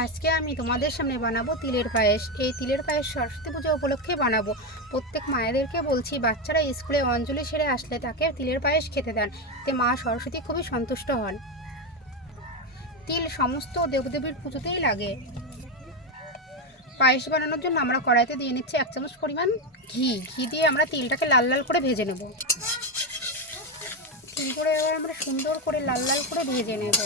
আজকে আমি তোমাদের সামনে বানাবো তিলের পায়েস। এই তিলের পায়েস সরস্বতী পূজা উপলক্ষে বানাবো। প্রত্যেক মায়েদেরকে বলছি, বাচ্চারা স্কুলে অঞ্জলি সেরে আসলে তাকে তিলের পায়েস খেতে দেন, এতে মা সরস্বতী খুবই সন্তুষ্ট হন। তিল সমস্ত দেবদেবীর পুজোতেই লাগে। পায়েস বানানোর জন্য আমরা কড়াইতে দিয়ে নিচ্ছি 1 চামচ পরিমাণ ঘি দিয়ে আমরা তিলটাকে লাল লাল করে ভেজে নেব। তিলগুলো এবার আমরা সুন্দর করে লাল লাল করে ভেজে নেব।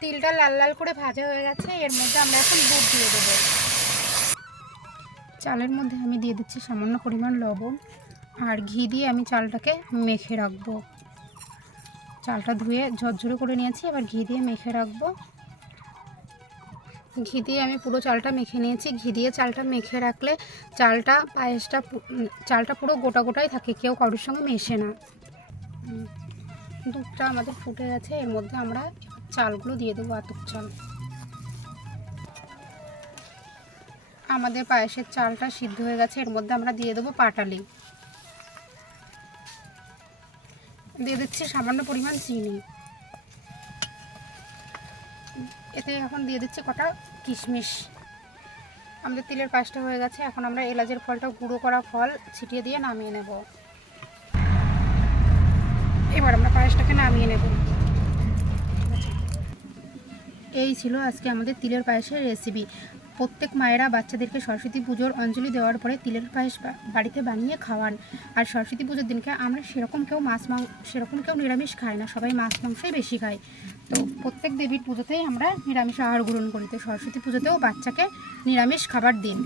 তিলটা লাল লাল করে ভাজা হয়ে গেছে, এর মধ্যে আমরা এখন দুধ দিয়ে দেবো। চালের মধ্যে আমি দিয়ে দিচ্ছি সামান্য পরিমাণ লবণ, আর ঘি দিয়ে আমি চালটাকে মেখে রাখবো। চালটা ধুয়ে ঝরঝরে করে নিয়েছি, এবার ঘি দিয়ে মেখে রাখবো। ঘি দিয়ে আমি পুরো চালটা মেখে নিয়েছি। ঘি দিয়ে চালটা মেখে রাখলে চালটা পুরো গোটা গোটাই থাকে, কেউ কারোর সঙ্গে মেশে না। দুধটা আমাদের ফুটে গেছে, এর মধ্যে আমরা চালগুলো দিয়ে দেবো। আতপ চাল। আমাদের পায়েসের চালটা সিদ্ধ হয়ে গেছে, এর মধ্যে আমরা দিয়ে দেবো পাটালি। দিয়ে দিচ্ছি সামান্য পরিমাণ চিনি। এতে এখন দিয়ে দিচ্ছি কটা কিশমিশ। আমাদের তিলের পায়েসটা হয়ে গেছে, এখন আমরা এলাচের ফলটা গুঁড়ো করা ফল ছিটিয়ে দিয়ে নামিয়ে নেব। এবার আমরা পায়েসটাকে নামিয়ে নেব। এই ছিল আজকে আমাদের তিলের পায়েসের রেসিপি। প্রত্যেক মায়েরা বাচ্চাদেরকে সরস্বতী পুজোর অঞ্জলি দেওয়ার পরে তিলের পায়েস বাড়িতে বানিয়ে খাওয়ান। আর সরস্বতী পুজোর দিনকে আমরা সেরকম কেউ নিরামিষ খায় না, সবাই মাছ মাংসই বেশি খায়। তো প্রত্যেক দেবীর পুজোতেই আমরা নিরামিষ আহার গ্রহণ করি, তো সরস্বতী পুজোতেও বাচ্চাকে নিরামিষ খাবার দিন।